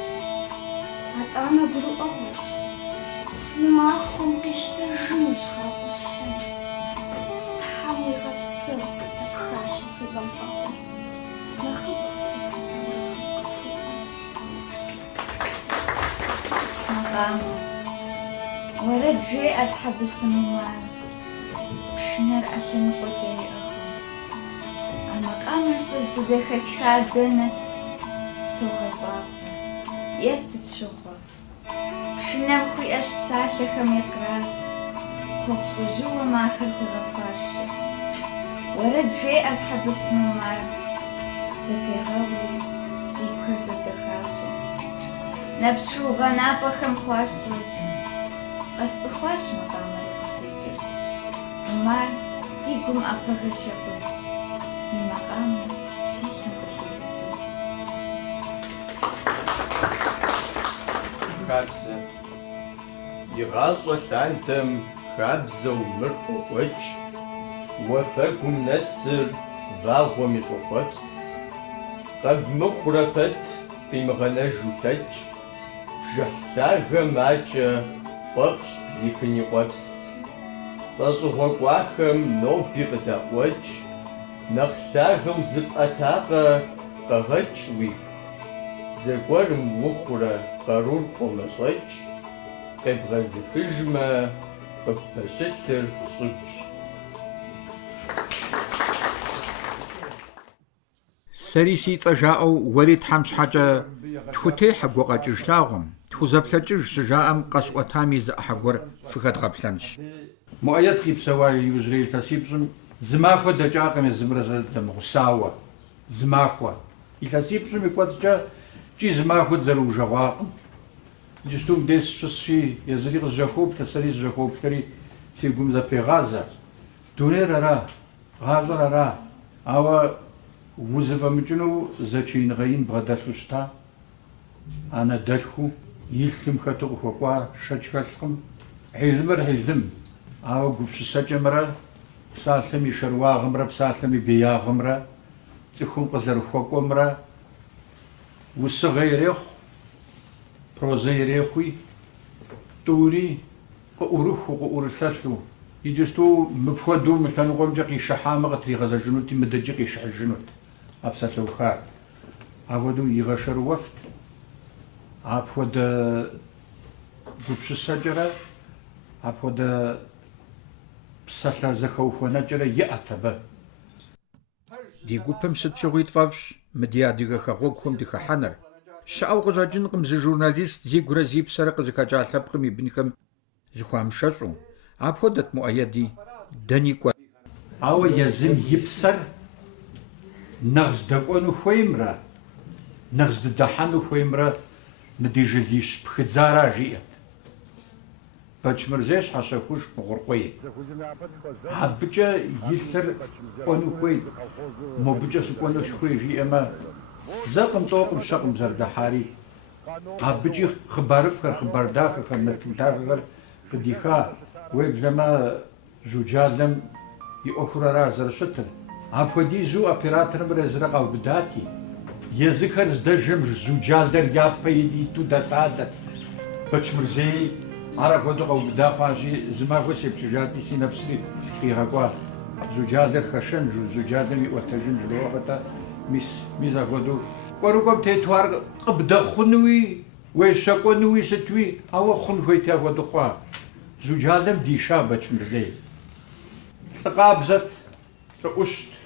атӏанэ гурыӏуэгъуэщ, си махуэм къищтэжынущ гъащӏэ щэм. Тхьэм уигъэпсэу, тӏэпхащ зыгъэм фӏэхъу, нэхъыфӏ псыху Макъамэ, уэрэд жеӏэ тхьэбысымыуам, пшынэр ӏэлъыныкъуэкӏэ иӏыгъым. А макъамэр сэ здызэхэлъха дэнэт согъэщӏагъуэ, е сыт щыгъуэ. Пшынэм хуиӏэщ псалъэхэм и кърат, кхъуэпщӏыжьыуэ махэр хуигъэфащэ. Уэрэд жеӏэ тхьэбысымыуам, зэпегъэгъуи, игухэр зэдэхащӏэ. Нэпс шыугъэ напӏэхэм хъуащ щӏэз, къэсцӏыхуащ макъамэр къыздекӏыр. Умар ди гум ӏэпэхэр щекъуз, и макъамэр си лъым къыхезыкӏыу. Хабзэ. Игъащӏэ лъантэм хабзэу мыр къокӏуэкӏ, уафэгум нэсыр вагъуэм и щӏыхъуэпс. Къэбмыхъурэ пэт къимыгъэнэжу лъэкӏ, бжыхь лъагэ макӏэ фӏэфӏщ блихын и къуэпс. ЛӀэщӀыгъуэ кӀуахэм ноби къыдэӀуэкӀ, нэхъ лъагэу зыпӀэтакъэ къэгъэкӀ уигу. Зэгуэрым ухъурэ къарур къомэщӀэкӀ, къебгъэзыхыжмэ къыппэщылъыр щӀыкӀ. Сэри си цӀэ жаӀэу уэри Тхьэм щхьэкӀэ тхутехьэ гукъэкӀыж лъагъуэм, тхузэплъэкӀыж щыжаӀэм къэсӀуэтами зы Ӏыхьэ гуэр фыхэдгъэплъэнщ. Муӏэед къипсэуа иужьрей илъэсипщӀым зы махуэ дэкӀакъым езымрэ зэмыгъусауэ. Зы махуэ. ИлъэсипщӀым и кӀуэцӀкӀэ ткӀий зы махуэ зэрыужэгъуакъым. Иджысту дес щысщи езыри къызжьэхуоплъ, сэри зжьэхуоплъэри си гум зэпегъазэ. Дунейр ара, гъащӏэр ара. Ауэ узыфӏэмыкӏыну зэчииныгъэ ин бгъэдэлъу щыта. Анэ дэлъху илъым хэту къыхуэкӏуа шэч хэлъкъым. Хьилымыр хьилым. Ауэ гупсысэкӏэмрэ псалъэм и шэрыуагъымрэ псалъэм и беягъымрэ цӏыхум къызэрыхуэкӏуэмрэ усыгъэ ирехъу, прозэ ирехъуи, тӏури къыӏурыху, къыӏурылъэлъу, иджысту мыпхуэдэу мы лъэныкъуэмкӏэ къишыхьамэ къытригъэзэжынути, мыдэкӏэ къищыхьыжынут а псалъэухар. Апхуэдэу игъэшэрыуэфт. Апхуэдэ гупсысэкӏэрэ, апхуэдэ псалъэ зэхэухуэнэкӏэрэ иӏэт абы. Ди гупым сыт щыгъуи тфӏэфӏщ мы ди адыгэ хэгъуэгухэм дыхыхьэныр. Щыӏэу къыщӏэкӏынкъым зы журналист зигурэ зи псэрэ къызыхэкӏа лъэпкъым и бынхэм зыхуамышэщӏу. Апхуэдэт муӏэеди дэни кӏуэ. Ауэ езым и псэр нэхъ здэкӏуэну хуеймрэ, нэхъ здыдэхьэну хуеймрэ мы ди жылищ пхыдзара жиӏэт. Бэчмырзей щхьэщэхуж мыгъуркъуей. Абыкӏэ и лъыр кӏуэну хуейт, мобыкӏэ сыкӏуэну схуей жиӏэмэ, зэ къымщӏокъым щэкъым зэрыдэхьари. Абыкӏи хъыбарыфхэр, хъыбар дахэхэр, нартын дахэхэр къыдиха. Уеблэмэ жуджалэм и ӏуэхур ара зэрыщытыр. Апхуэдизу операторым езырэ къаубыдати. Езыхэр здэжым жуджалэр япэ иту дэлъадэт. Бэчмырзей ар апхуэдэу къаубыда хъуащи, зы махуэ сеплъыжати, си нэпсри къигъэкӏуа. Жуджалэр хэшэн, жуджалэм иӏуэтэжын жыхуэӏуэтэ. Мис апхуэдэу кӏуэрыкӏуэм тету ар къыбдэхъунуи, уещэкӏуэнуи сытуи, ауэ хъун хуейти апхуэдэу хъуа. Жуджалэм диша Бэчмырзей. Лӏыкъабзэт, лӏыӏущт.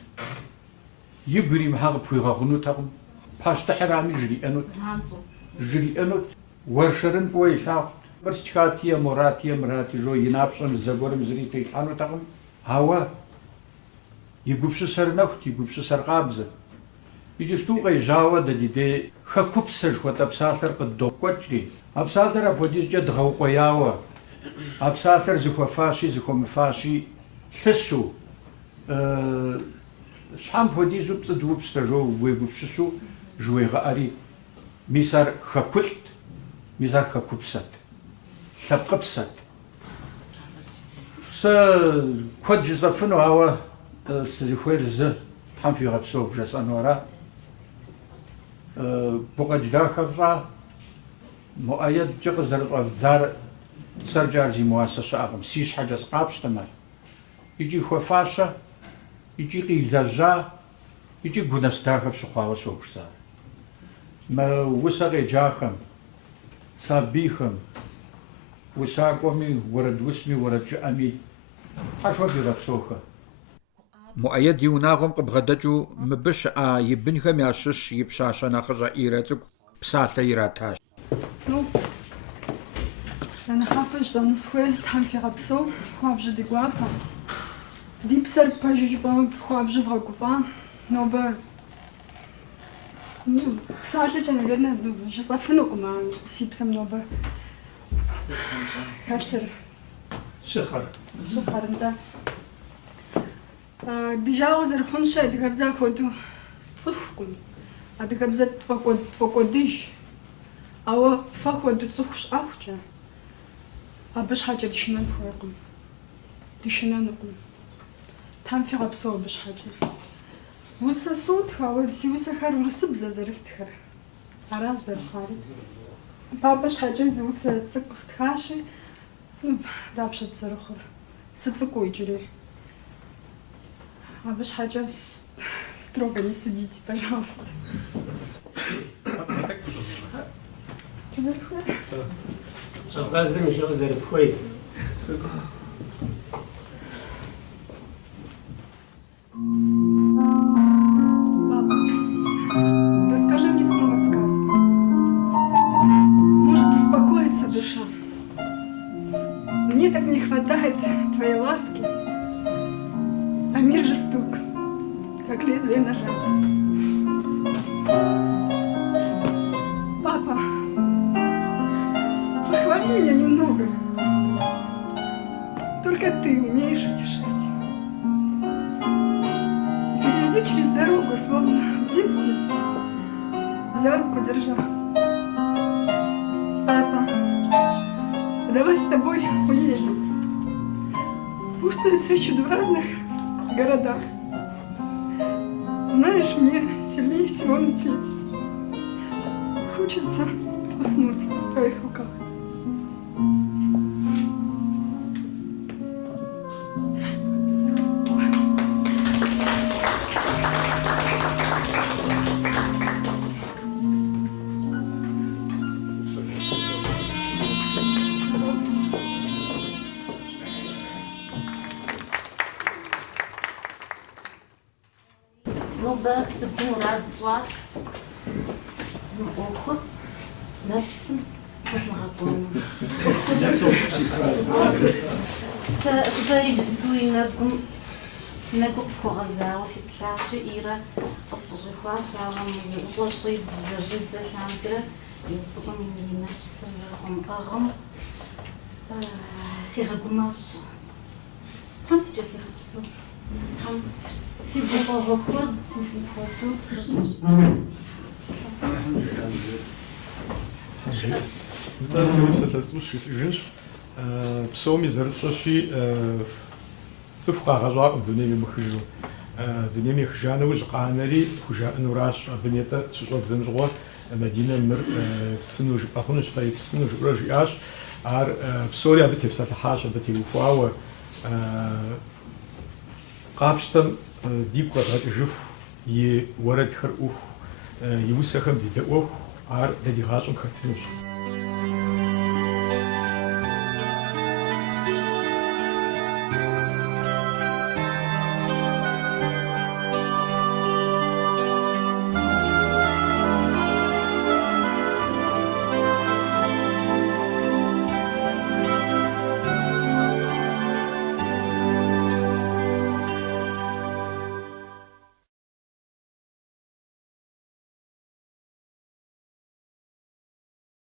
Игу иримыхьэ къыпхуигъэгъунутэкъым. Пащтыхьырами жриӏэнут. Уэршэрын фӏыуэ илъагъут. Мыр стхатие, моратие, мырати жо и напщӏэм зэгуэрым зыри телъхьэнутэкъым. Ауэ и гупсысэр нэхут, и гупсысэр къабзэт. Иджысту къежьауэ дэ ди дей хэкупсэ жыхуэтӏэ псалъэр къыддокӏуэкӏри. А псалъэр апхуэдизкӏэ дгъэукъуеяуэ, а псалъэр зыхуэфащи, зыхуэмыфащи, лъысу, щхьэм хуэдизу пцӏыдупстэ жо уегупсысу жыуегъэӏэри. Мис ар хэкулӏт, мис ар хэкупсэт, лъэпкъыпсэт. Сэ куэд жысӏэфыну, ауэ сызыхуейр зы тхьэм фигъэпсэу жесӏэну ара. Гукъэдж дахэ фщӏа, муӏэедкӏэ къызэрыщӏэвдзар сэркӏэ ар зи муасэ щыӏэкъым. Си щхьэкӏэ сыкъапщтэмэ. Икӏи хуэфащэ, икӏи къилэжьа, икӏи гунэс дахэ фщыхъуауэ согъусар. Мэ усэ къеджахэм, сабийхэм, усакӏуэми, уэрэд усми, уэрэд жыӏэми хьэшхуэ фигъэпсэухэ. Муӏэед и унагъуэм къыбгъэдэкӏыу мыбы щыӏа и бынхэм ящыщ и пщащэ нэхъыщӏэ Ӏирэ цӏыкӏу псалъэ иратащ. Нэхъапэ жысӏэну схуей Тхьэм фигъэпсэу, хуабжьу ди гуапэ. Ди псэр пэжу жыпӏэмэ хуабжьу вгъэгуфӏа. Нобэ псалъэкӏэ, наверное, жысӏэфынукъым си псэм нобэ хэлъыр. Щыхъэр. Щыхъэр, нтӏэ. Ди жагъуэ зэрыхъунщи, адыгэбзэ апхуэдэу цӏыхукъым. Адыгэбзэ тфӏэкӏуэдыж. Ауэ фэ хуэдэу цӏыху щӏэхукӏэ. Абы щхьэкӏэ дышынэн хуейкъым. Дышынэнукъым. Тхьэм фигъэпсэу абы щхьэкӏэ. Усэ сотх, ауэ си усэхэр урысыбзэ зэрыстхэр. Аращ зэрыхъуари. Папэ щхьэкӏэ зы усэ цӏыкӏу стхащи, дапщэ зэрыхъур? Сыцӏыкӏуу иджыри. Абы щхьэкӏэ строго не судите, пожалуйста. Зэрыхуей? Щӏэбэзым и жыгъэ зэрыпхуей. Папа, расскажи мне снова сказку. Может, успокоится душа. Мне так не хватает твоей ласки. А мир жесток, как лезвие ножа. Папа, только ты умеешь утешать. И переведи через дорогу, словно в детстве, за руку держа. Папа, давай с тобой уедем. Пусть нас ищут в разных городах. Знаешь, мне сильнее всего на свете хочется уснуть в твоих руках. Голда Мурат Джат Охо Напсим Зарегиструй на группу Газала в классе Ира Фужихва Шарам Зошит Зажит Захантра Языком имени Напсим Захом Арам Сирагумаш Там в Джасир Псу Там في بابا كود مثل فوتو Да, сегодня слушай, сижешь, псоми зарчаши, цифра гажа, дунеми махижу, дунеми хижана уж канари, хужана ураш, бнета шот замжгот, Медина мир сынуж, ахунуш фай сынуж ураж яш, ар псори абити псата хаша бити уфауа, قابشتم ديب قطعة جف ي ورد خر أوه يوسخم دي دقوه عار دي غاشم خرتنوش